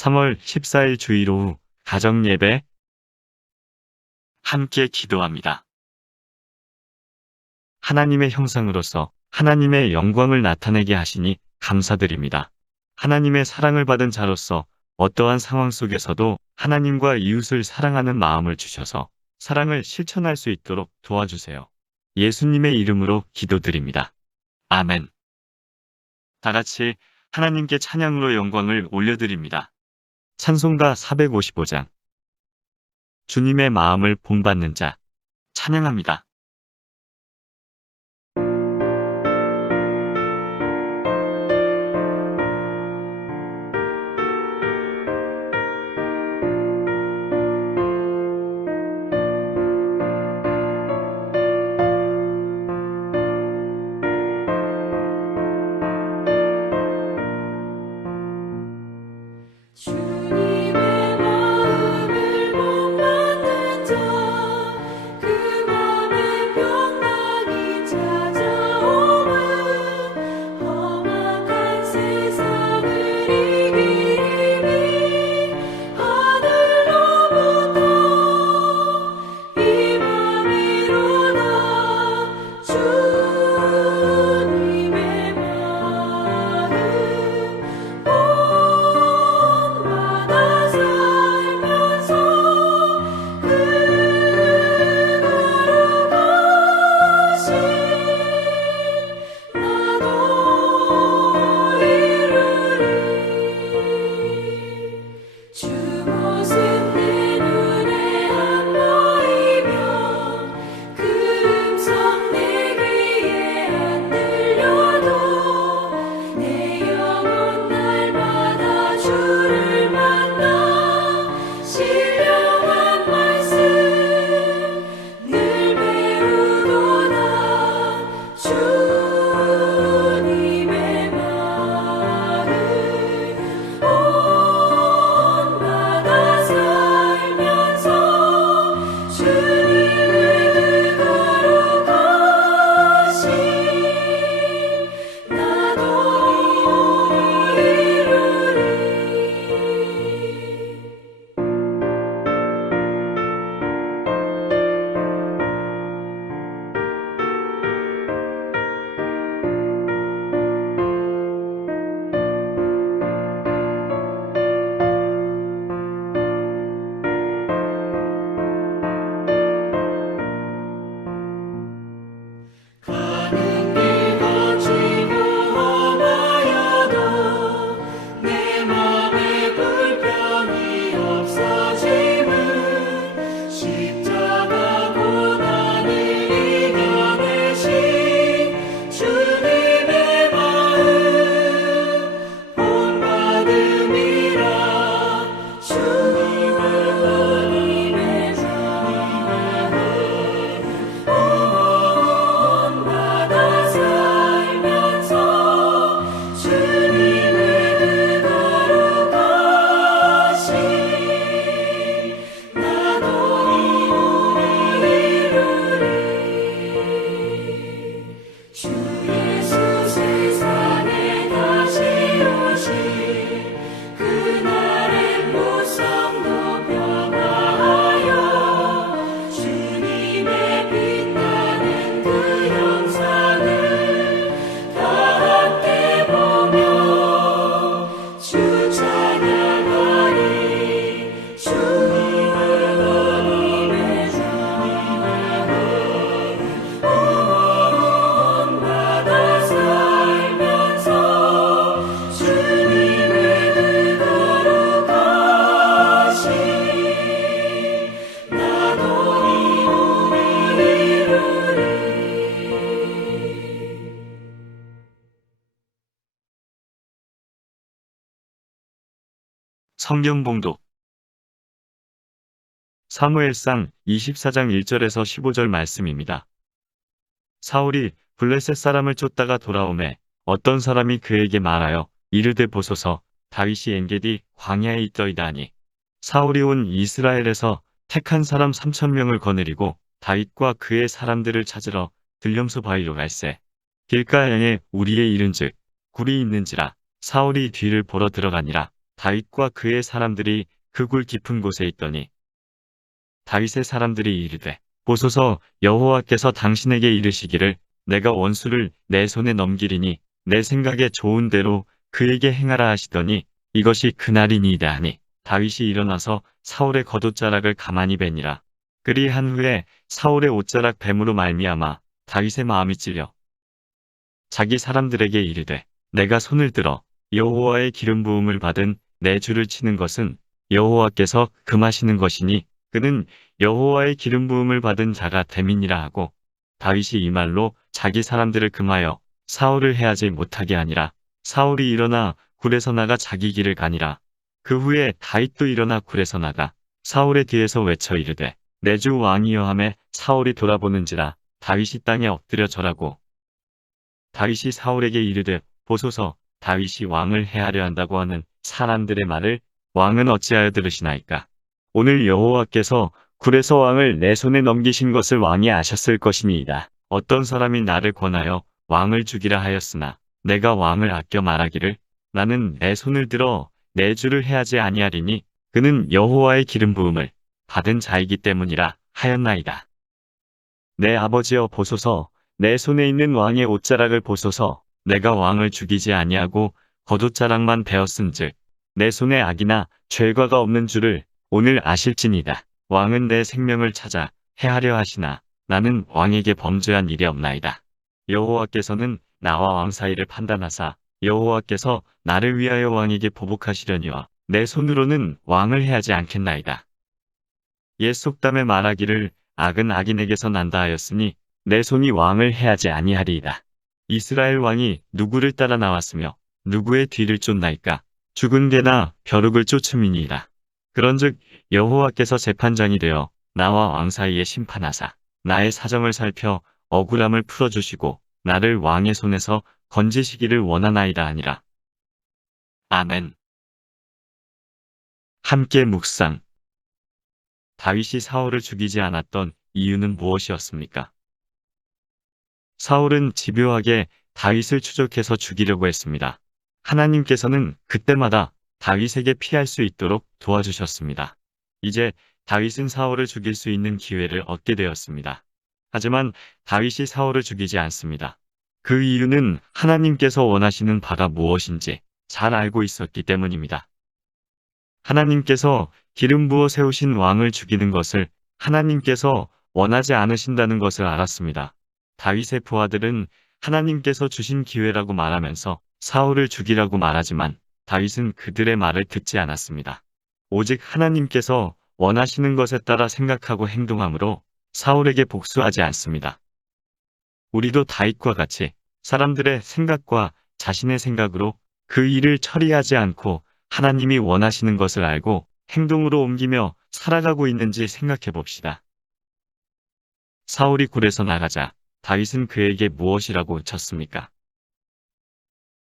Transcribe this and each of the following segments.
3월 14일 주일 오후 가정예배 함께 기도합니다. 하나님의 형상으로서 하나님의 영광을 나타내게 하시니 감사드립니다. 하나님의 사랑을 받은 자로서 어떠한 상황 속에서도 하나님과 이웃을 사랑하는 마음을 주셔서 사랑을 실천할 수 있도록 도와주세요. 예수님의 이름으로 기도드립니다. 아멘. 다 같이 하나님께 찬양으로 영광을 올려드립니다. 찬송가 455장. 주님의 마음을 본받는 자. 찬양합니다. 주님의 마음을 본받는 자, 그 맘에 평강이 찾아오면 험악한 세상을 이기리니 하늘로부터 임함이로다. 주님의 마음 본받아 살면서 그거룩하신 나도 이루리. 주 모습 내 눈에 안 보이며 그 음성 내 귀에 안 들려도 내 영혼 날마다 주를 만나 신령한 말씀 늘 배우도다. 주님의 마음 본받아 살면서 주님의 그거룩하신 나도 이루리. 가는 길 거치고 험하여도 내 맘에 불평이 없어짐은 십자가 고난을 이겨내신 주님의 마음 본받음이라. 주님의 본받아 살면서 주님의 그거룩하신 나도 이루리. 주 예수 세상에 다시 오실 그날의 무성도 변화하여 주님의 빛나는 그 형상을 다 함께 보며 주 찬양하리. 주님의 본받아 살면서 주님의 그거룩하신 나도 이루리. 성경 봉독. 사무엘상 24장 1절에서 15절 말씀입니다. 사울이 블레셋 사람을 쫓다가 돌아오매 어떤 사람이 그에게 말하여 이르되 보소서 다윗이 엔게디 광야에 있더이다 하니 사울이 온 이스라엘에서 택한 사람 3,000명을 거느리고 다윗과 그의 사람들을 찾으러 들염소 바위로 갈새 길가에 우리의 이른즉 굴이 있는지라 사울이 뒤를 보러 들어가니라. 다윗과 그의 사람들이 그 굴 깊은 곳에 있더니 다윗의 사람들이 이르되 보소서 여호와께서 당신에게 이르시기를 내가 원수를 내 손에 넘기리니 내 생각에 좋은 대로 그에게 행하라 하시더니 이것이 그날이니이다 하니 다윗이 일어나서 사울의 겉옷자락을 가만히 베니라. 그리한 후에 사울의 옷자락 뱀으로 말미암아 다윗의 마음이 찔려 자기 사람들에게 이르되 내가 손을 들어 여호와의 기름 부음을 받은 내 주를 치는 것은 여호와께서 금하시는 것이니 그는 여호와의 기름 부음을 받은 자가 됨이니라 하고 다윗이 이 말로 자기 사람들을 금하여 사울을 해하지 못하게 하니라. 사울이 일어나 굴에서 나가 자기 길을 가니라. 그 후에 다윗도 일어나 굴에서 나가 사울의 뒤에서 외쳐 이르되 내 주 왕이여 하매 사울이 돌아보는지라 다윗이 땅에 엎드려 절하고 다윗이 사울에게 이르되 보소서 다윗이 왕을 해하려 한다고 하는 사람들의 말을 왕은 어찌하여 들으시나이까. 오늘 여호와께서 굴에서 왕을 내 손에 넘기신 것을 왕이 아셨을 것이니이다. 어떤 사람이 나를 권하여 왕을 죽이라 하였으나 내가 왕을 아껴 말하기를 나는 내 손을 들어 내 주를 해하지 아니하리니 그는 여호와의 기름 부음을 받은 자이기 때문이라 하였나이다. 내 아버지여 보소서 내 손에 있는 왕의 옷자락을 보소서 내가 왕을 죽이지 아니하고 겉옷자락만 베었은즉 내 손에 악이나 죄과가 없는 줄을 오늘 아실지니이다. 왕은 내 생명을 찾아 해하려 하시나 나는 왕에게 범죄한 일이 없나이다. 여호와께서는 나와 왕 사이를 판단하사 여호와께서 나를 위하여 왕에게 보복하시려니와 내 손으로는 왕을 해하지 않겠나이다. 옛 속담에 말하기를 악은 악인에게서 난다 하였으니 내 손이 왕을 해하지 아니하리이다. 이스라엘 왕이 누구를 따라 나왔으며 누구의 뒤를 쫓나이까. 죽은 개나 벼룩을 쫓음이니이다. 그런즉 여호와께서 재판장이 되어 나와 왕 사이에 심판하사 나의 사정을 살펴 억울함을 풀어주시고 나를 왕의 손에서 건지시기를 원하나이다 하니라. 아멘. 함께 묵상. 다윗이 사울을 죽이지 않았던 이유는 무엇이었습니까? 사울은 집요하게 다윗을 추적해서 죽이려고 했습니다. 하나님께서는 그때마다 다윗에게 피할 수 있도록 도와주셨습니다. 이제 다윗은 사울을 죽일 수 있는 기회를 얻게 되었습니다. 하지만 다윗이 사울을 죽이지 않습니다. 그 이유는 하나님께서 원하시는 바가 무엇인지 잘 알고 있었기 때문입니다. 하나님께서 기름 부어 세우신 왕을 죽이는 것을 하나님께서 원하지 않으신다는 것을 알았습니다. 다윗의 부하들은 하나님께서 주신 기회라고 말하면서 사울을 죽이라고 말하지만 다윗은 그들의 말을 듣지 않았습니다. 오직 하나님께서 원하시는 것에 따라 생각하고 행동하므로 사울에게 복수하지 않습니다. 우리도 다윗과 같이 사람들의 생각과 자신의 생각으로 그 일을 처리하지 않고 하나님이 원하시는 것을 알고 행동으로 옮기며 살아가고 있는지 생각해 봅시다. 사울이 굴에서 나가자 다윗은 그에게 무엇이라고 쳤습니까?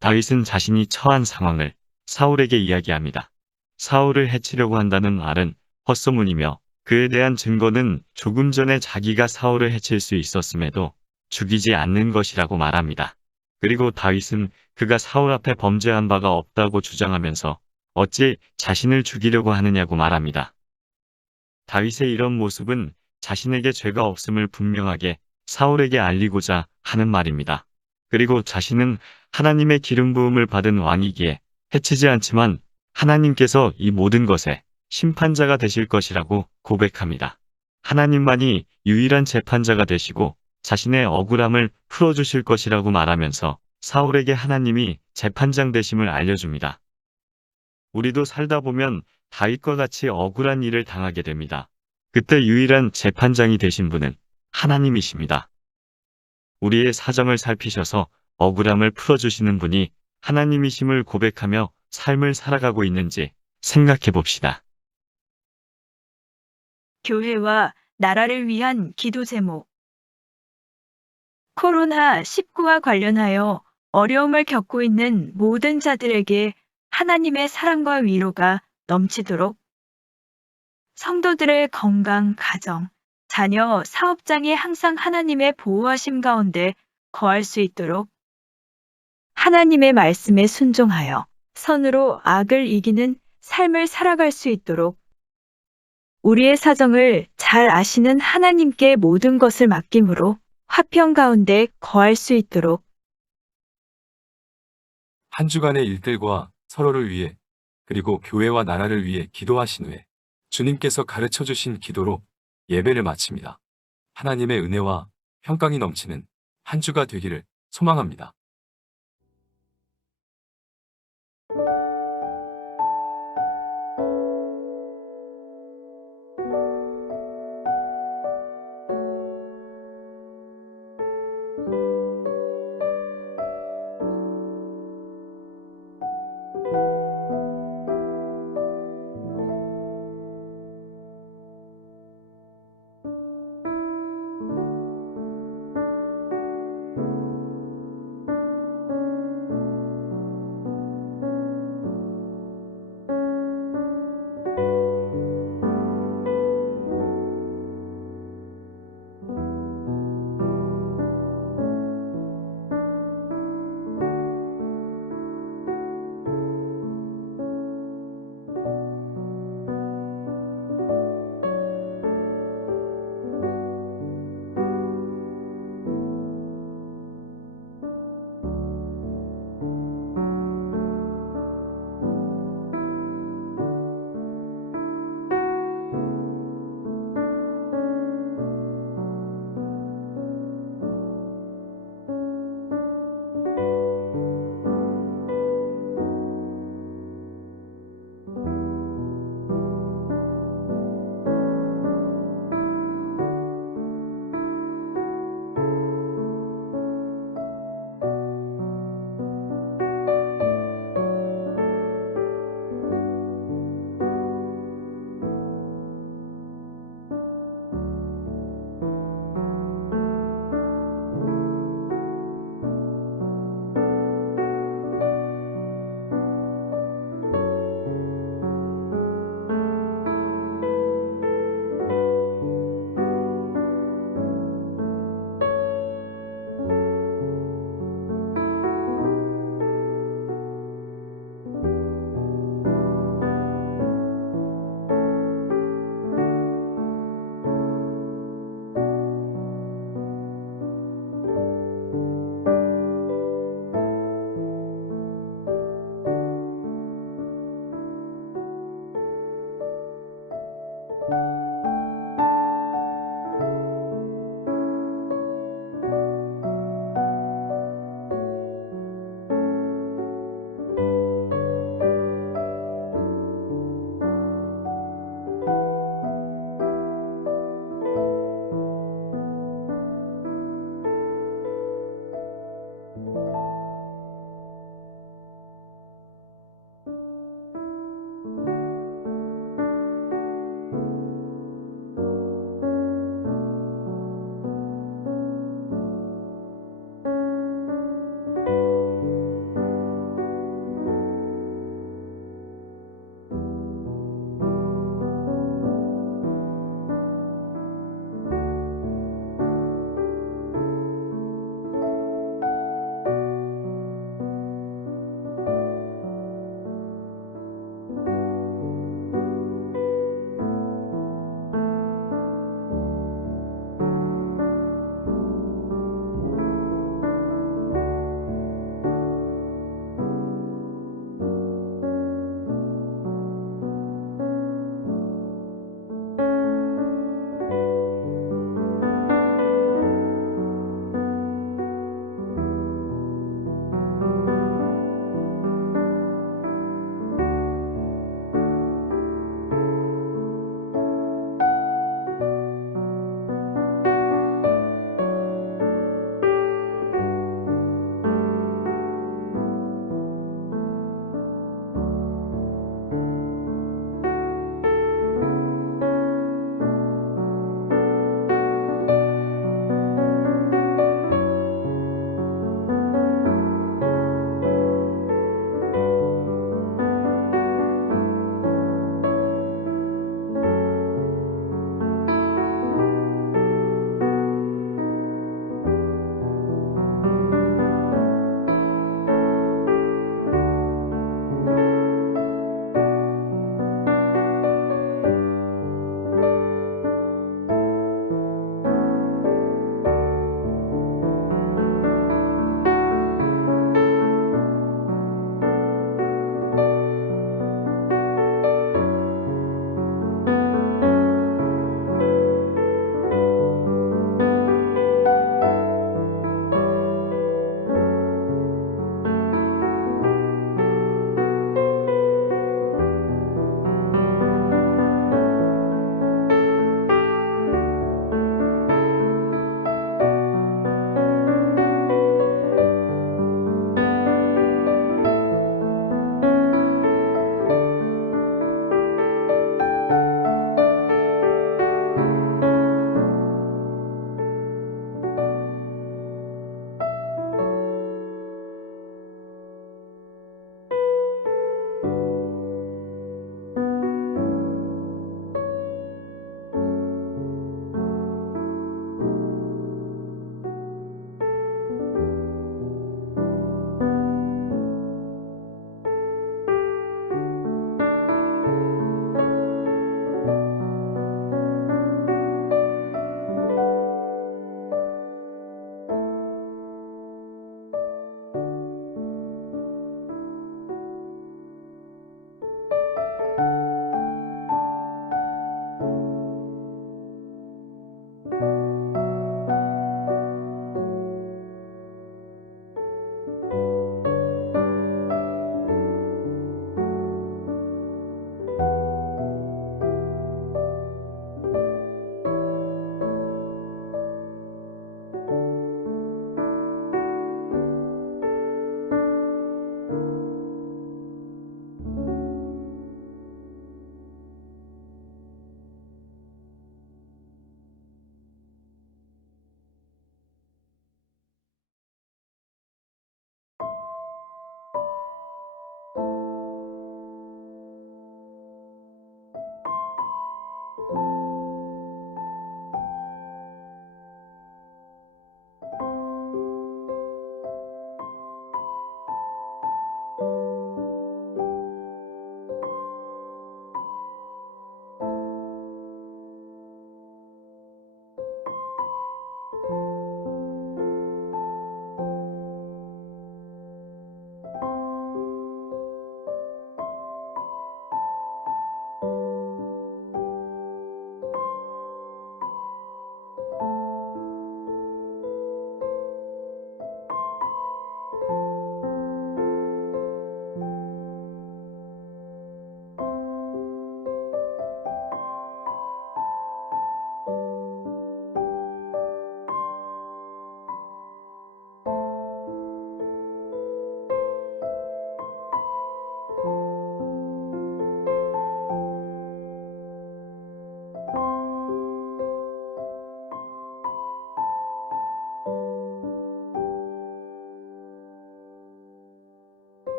다윗은 자신이 처한 상황을 사울에게 이야기합니다. 사울을 해치려고 한다는 말은 헛소문이며 그에 대한 증거는 조금 전에 자기가 사울을 해칠 수 있었음에도 죽이지 않는 것이라고 말합니다. 그리고 다윗은 그가 사울 앞에 범죄한 바가 없다고 주장하면서 어찌 자신을 죽이려고 하느냐고 말합니다. 다윗의 이런 모습은 자신에게 죄가 없음을 분명하게 사울에게 알리고자 하는 말입니다. 그리고 자신은 하나님의 기름 부음을 받은 왕이기에 해치지 않지만 하나님께서 이 모든 것에 심판자가 되실 것이라고 고백합니다. 하나님만이 유일한 재판자가 되시고 자신의 억울함을 풀어주실 것이라고 말하면서 사울에게 하나님이 재판장 되심을 알려줍니다. 우리도 살다 보면 다윗과 같이 억울한 일을 당하게 됩니다. 그때 유일한 재판장이 되신 분은 하나님이십니다. 우리의 사정을 살피셔서 억울함을 풀어주시는 분이 하나님이심을 고백하며 삶을 살아가고 있는지 생각해 봅시다. 교회와 나라를 위한 기도 제목. 코로나19와 관련하여 어려움을 겪고 있는 모든 자들에게 하나님의 사랑과 위로가 넘치도록 성도들의 건강, 가정, 자녀, 사업장이 항상 하나님의 보호하심 가운데 거할 수 있도록 하나님의 말씀에 순종하여 선으로 악을 이기는 삶을 살아갈 수 있도록 우리의 사정을 잘 아시는 하나님께 모든 것을 맡김으로 화평 가운데 거할 수 있도록 한 주간의 일들과 서로를 위해 그리고 교회와 나라를 위해 기도하신 후에 주님께서 가르쳐 주신 기도로 예배를 마칩니다. 하나님의 은혜와 평강이 넘치는 한 주가 되기를 소망합니다.